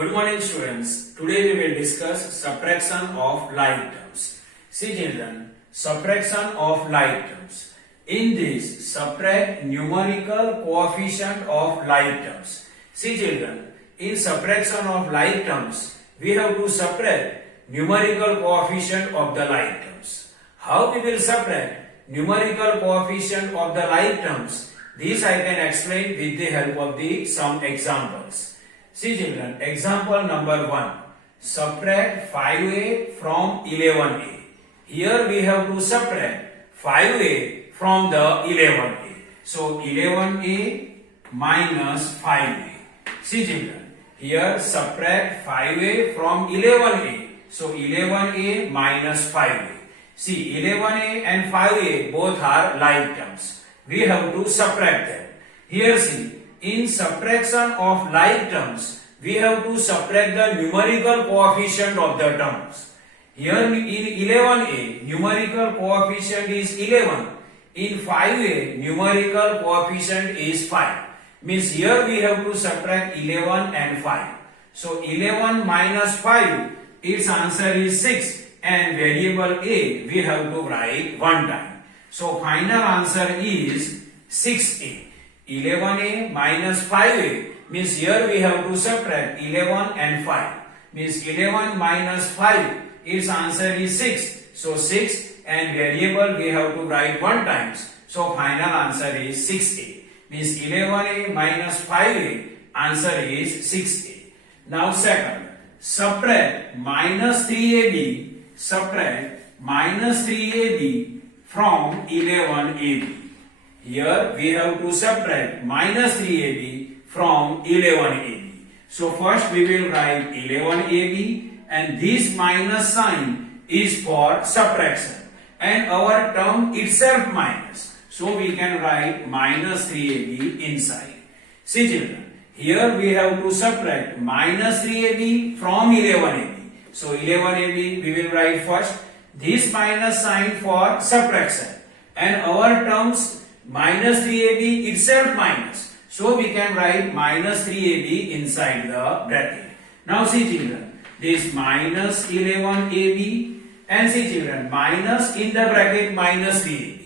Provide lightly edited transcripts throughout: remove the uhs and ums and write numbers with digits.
Good morning students. Today we will discuss subtraction of like terms. See children, subtraction of like terms. In this, subtract numerical coefficient of like terms. See children, in subtraction of like terms, we have to subtract numerical coefficient of the like terms. How we will subtract numerical coefficient of the like terms? This I can explain with the help of some examples. See children, example number 1. Subtract 5a from 11a. Here we have to subtract 5a from the 11a. So 11a minus 5a. See children, here subtract 5a from 11a. So 11a minus 5a. See 11a and 5a both are like terms. We have to subtract them. Here see, in subtraction of like terms, we have to subtract the numerical coefficient of the terms. Here in 11a, numerical coefficient is 11. In 5a, numerical coefficient is 5. Means here we have to subtract 11 and 5. So 11 minus 5, its answer is 6. And variable a, we have to write one time. So final answer is 6a. 11a minus 5a means here we have to subtract 11 and 5. Means 11 minus 5, its answer is 6. So 6 and variable we have to write one times. So final answer is 6a. Means 11a minus 5a, answer is 6a. Now second, subtract minus 3ab. Subtract minus 3ab from 11ab. Here we have to subtract minus 3ab from 11ab. So first we will write 11ab and this minus sign is for subtraction and our term itself minus. So we can write minus 3ab inside. See children, here we have to subtract minus 3ab from 11ab. So 11ab we will write first, this minus sign for subtraction and our terms minus 3ab itself minus. So we can write minus 3ab inside the bracket. Now see children, this minus 11ab and see children, minus in the bracket minus 3ab.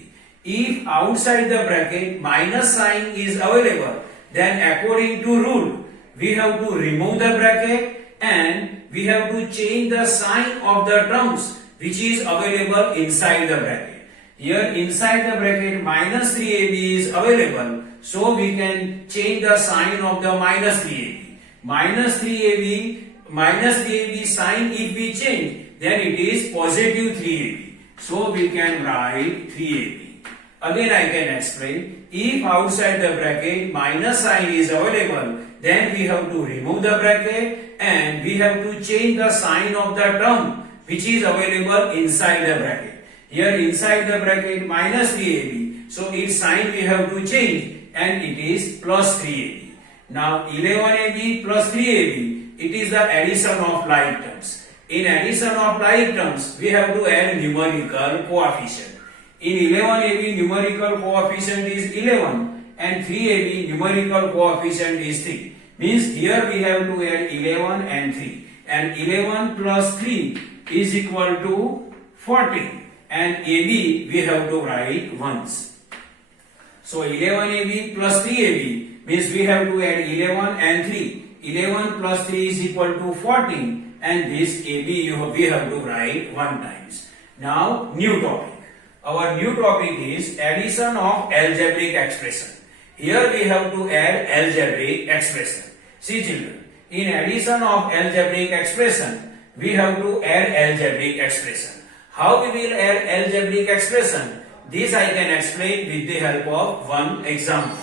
If outside the bracket minus sign is available, then according to rule, we have to remove the bracket and we have to change the sign of the terms which is available inside the bracket. Here inside the bracket minus 3ab is available, so we can change the sign of the minus 3ab. Minus 3ab sign if we change, then it is positive 3ab. So we can write 3ab. Again I can explain, if outside the bracket minus sign is available, then we have to remove the bracket and we have to change the sign of the term which is available inside the bracket. Here inside the bracket minus 3ab, so its sign we have to change and it is plus 3ab. Now 11ab plus 3ab, it is the addition of like terms. In addition of like terms, we have to add numerical coefficient. In 11ab numerical coefficient is 11 and 3ab numerical coefficient is 3. Means here we have to add 11 and 3. And 11 plus 3 is equal to 14. And AB we have to write once. So 11AB plus 3AB means we have to add 11 and 3. 11 plus 3 is equal to 14 and this AB we have to write one times. Now new topic. Our new topic is addition of algebraic expression. Here we have to add algebraic expression. See children, in addition of algebraic expression, we have to add algebraic expression. How we will add algebraic expression? This I can explain with the help of one example.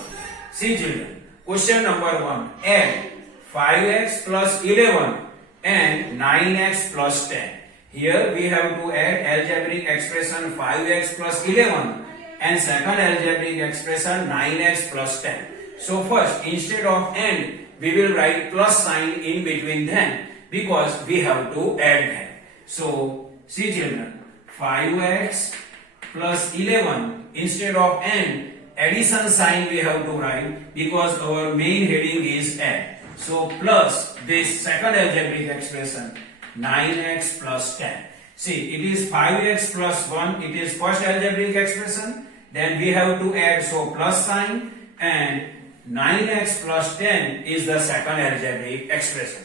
See children, question number 1. Add 5x plus 11 and 9x plus 10. Here we have to add algebraic expression 5x plus 11 and second algebraic expression 9x plus 10. So first, instead of and, we will write plus sign in between them because we have to add them. So see children, 5x plus 11 instead of and, addition sign we have to write because our main heading is add. So plus this second algebraic expression 9x plus 10. See, it is 5x plus 1, it is first algebraic expression. Then we have to add, so plus sign, and 9x plus 10 is the second algebraic expression.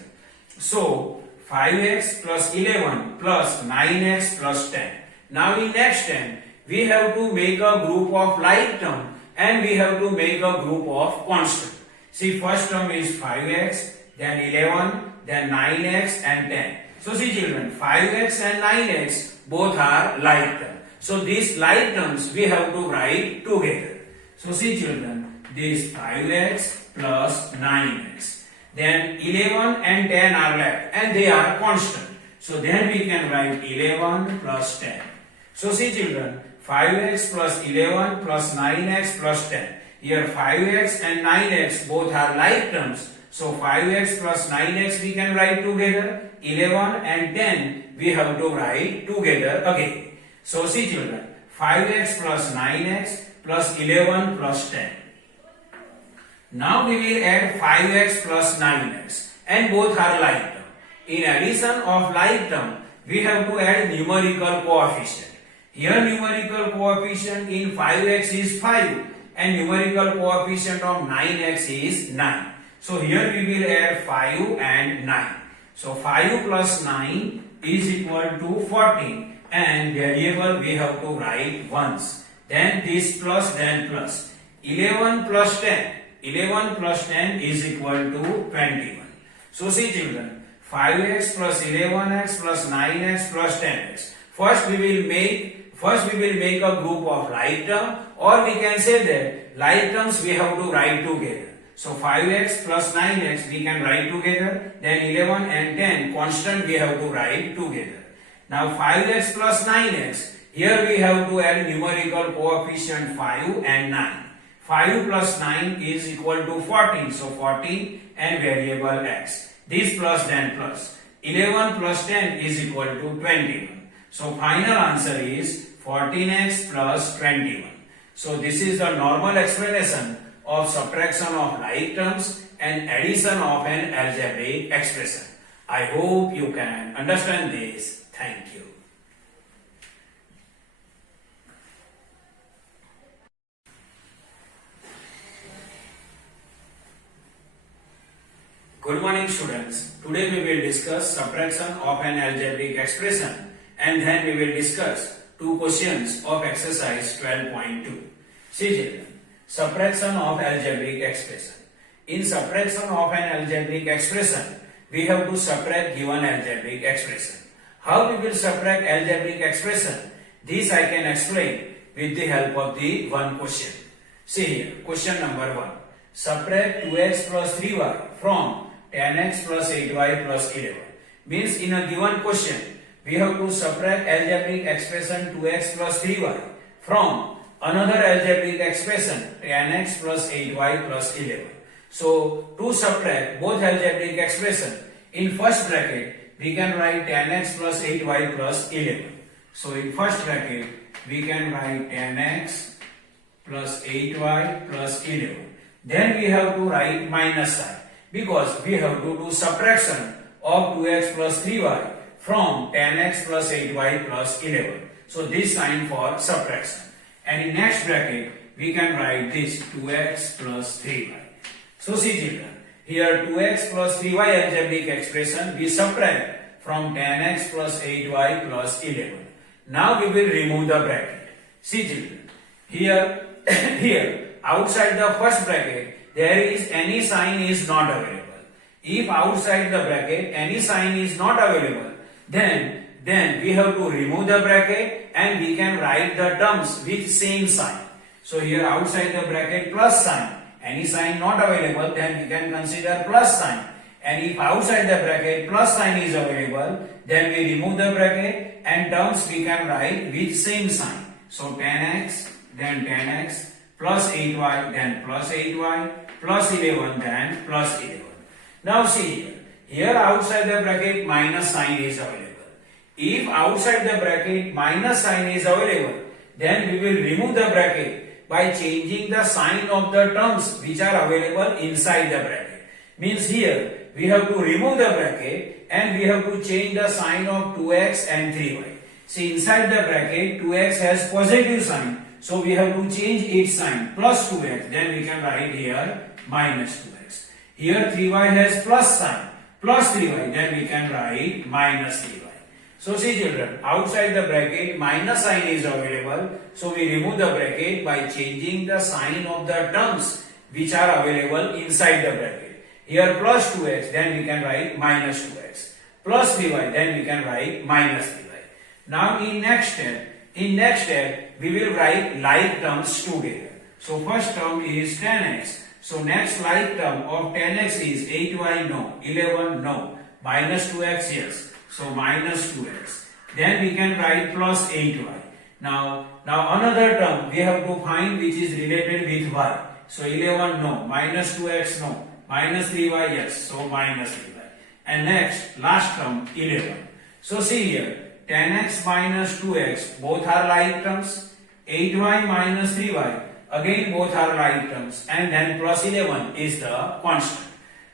So 5x plus 11 plus 9x plus 10. Now in next 10, we have to make a group of like term and we have to make a group of constant. See, first term is 5x, then 11, then 9x and 10. So see children, 5x and 9x both are like term. So these like terms we have to write together. So see children, this 5x plus 9x. Then 11 and 10 are left and they are constant. So then we can write 11 plus 10. So see children, 5x plus 11 plus 9x plus 10. Here 5x and 9x both are like terms. So 5x plus 9x we can write together. 11 and 10 we have to write together again. So see children, 5x plus 9x plus 11 plus 10. Now we will add 5x plus 9x and both are like term. In addition of like term, we have to add numerical coefficient. Here numerical coefficient in 5x is 5 and numerical coefficient of 9x is 9. So here we will add 5 and 9. So 5 plus 9 is equal to 14 and variable we have to write once. Then this plus, then plus. 11 plus 10. 11 plus 10 is equal to 21. So see children, 5x plus 11x plus 9x plus 10x. First we will make a group of like term, or we can say that like terms we have to write together. So 5x plus 9x we can write together, then 11 and 10 constant we have to write together. Now 5x plus 9x, here we have to add numerical coefficient 5 and 9. 5 plus 9 is equal to 14, so 14 and variable x. This plus, then plus. 11 plus 10 is equal to 21. So final answer is 14x plus 21. So this is the normal explanation of subtraction of like terms and addition of an algebraic expression. I hope you can understand this. Thank you. Good morning students. Today we will discuss subtraction of an algebraic expression and then we will discuss two questions of exercise 12.2. See children, subtraction of algebraic expression. In subtraction of an algebraic expression, we have to subtract given algebraic expression. How we will subtract algebraic expression? This I can explain with the help of the one question. See here, question number 1. Subtract 2x plus 3y from 10x plus 8y plus 11. Means in a given question, we have to subtract algebraic expression 2x plus 3y from another algebraic expression 10x plus 8y plus 11. So to subtract both algebraic expression, in first bracket we can write 10x plus 8y plus 11. So in first bracket we can write 10x plus 8y plus 11. Then we have to write minus sign, because we have to do subtraction of 2x plus 3y from 10x plus 8y plus 11. So this sign for subtraction. And in next bracket we can write this 2x plus 3y. So see children, here 2x plus 3y algebraic expression we subtract from 10x plus 8y plus 11. Now we will remove the bracket. See children, here outside the first bracket there is any sign is not available. If outside the bracket any sign is not available, then we have to remove the bracket and we can write the terms with same sign. So here outside the bracket plus sign, any sign not available, then we can consider plus sign. And if outside the bracket plus sign is available, then we remove the bracket and terms we can write with same sign. So 10x, then 10x, plus 8y, then plus 8y, plus 11, then plus 11. Now see here outside the bracket minus sign is available. If outside the bracket minus sign is available, then we will remove the bracket by changing the sign of the terms which are available inside the bracket. Means here we have to remove the bracket and we have to change the sign of 2x and 3y. See, inside the bracket 2x has positive sign, so we have to change its sign, plus 2x, then we can write here minus 2x. Here 3y has plus sign, plus 3y, then we can write minus 3y. So see children, outside the bracket minus sign is available, so we remove the bracket by changing the sign of the terms which are available inside the bracket. Here plus 2x, then we can write minus 2x. Plus 3y, then we can write minus 3y. Now in next step, we will write like terms together. So first term is 10x. So next like term of 10x is 8y no, 11 no, minus 2x yes. So minus 2x. Then we can write plus 8y. Now another term we have to find which is related with y. So 11 no, minus 2x no, minus 3y yes. So minus 3y. And next last term 11. So see here 10x minus 2x both are like terms. 8y minus 3y again both are like terms. And then plus 11 is the constant.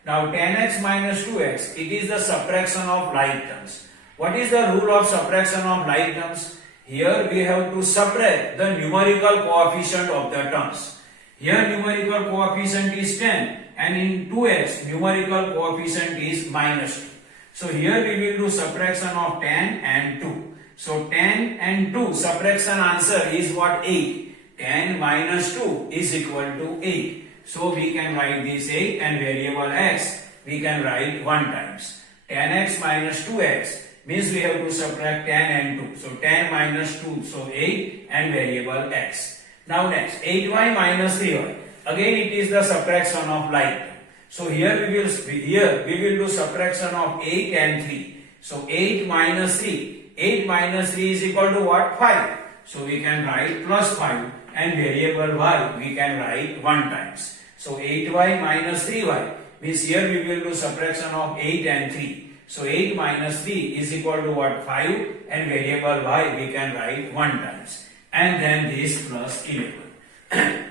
Now 10x minus 2x, it is the subtraction of like terms. What is the rule of subtraction of like terms? Here we have to subtract the numerical coefficient of the terms. Here numerical coefficient is 10 and in 2x numerical coefficient is minus 2. So here we will do subtraction of 10 and 2. So 10 and 2 subtraction answer is what? 8. 10 minus 2 is equal to 8. So we can write this 8 and variable x we can write 1 times. 10x minus 2x means we have to subtract 10 and 2. So 10 minus 2, so 8 and variable x. Now next 8y minus 3y. Again it is the subtraction of like term. So here we will do subtraction of 8 and 3. So 8 minus 3. 8 minus 3 is equal to what? 5. So we can write plus 5 and variable y we can write 1 times. So 8y minus 3y means here we will do subtraction of 8 and 3. So 8 minus 3 is equal to what? 5 and variable y we can write 1 times. And then this plus 11.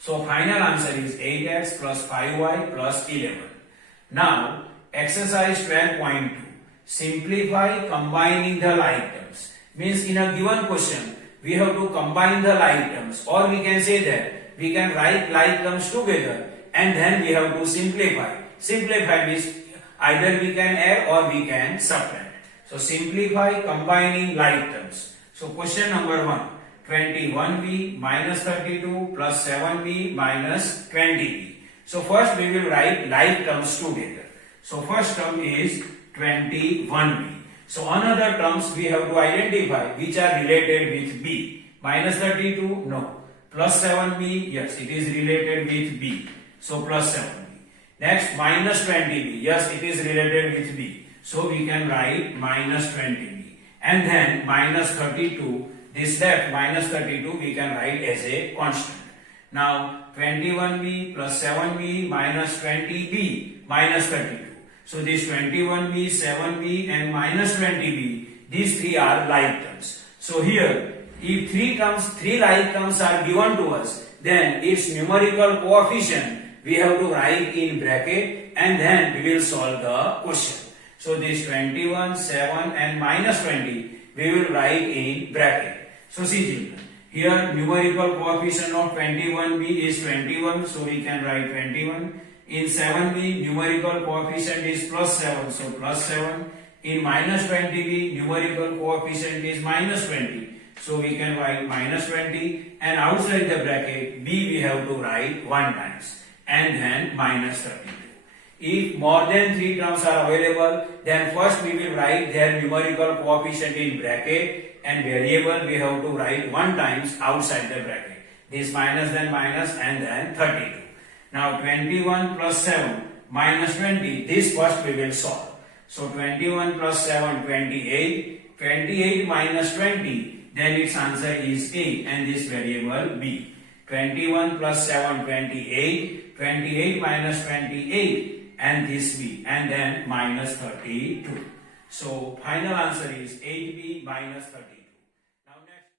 So final answer is 8x plus 5y plus 11. Now exercise 12.2. Simplify combining the like terms. Means in a given question we have to combine the like terms, or we can say that we can write like terms together and then we have to simplify. Simplify means either we can add or we can subtract. So simplify combining like terms. So question number 1. 21b minus 32 plus 7b minus 20b. So first we will write like terms together. So first term is 21b. So another terms we have to identify which are related with b. Minus 32 no. Plus 7b yes, it is related with b. So plus 7b. Next minus 20b yes, it is related with b. So we can write minus 20b. And then minus 32. This left minus 32 we can write as a constant. Now 21b plus 7b minus 20b minus 32. So this 21b, 7b and minus 20b, these three are like terms. So here if three like terms are given to us, then its numerical coefficient we have to write in bracket and then we will solve the question. So this 21, 7 and minus 20 we will write in bracket. So see children, here numerical coefficient of 21b is 21, so we can write 21. In 7b numerical coefficient is plus 7, so plus 7. In minus 20b numerical coefficient is minus 20, so we can write minus 20. And outside the bracket b we have to write 1 times and then minus 32. If more than 3 terms are available, then first we will write their numerical coefficient in bracket and variable we have to write 1 times outside the bracket. This minus then minus and then 32. Now 21 plus 7 minus 20, this first we will solve. So 21 plus 7, 28. 28 minus 20, then its answer is 8 and this variable b. 21 plus 7, 28. 28 minus 28 and this b, and then minus 32. So final answer is 8b minus 32.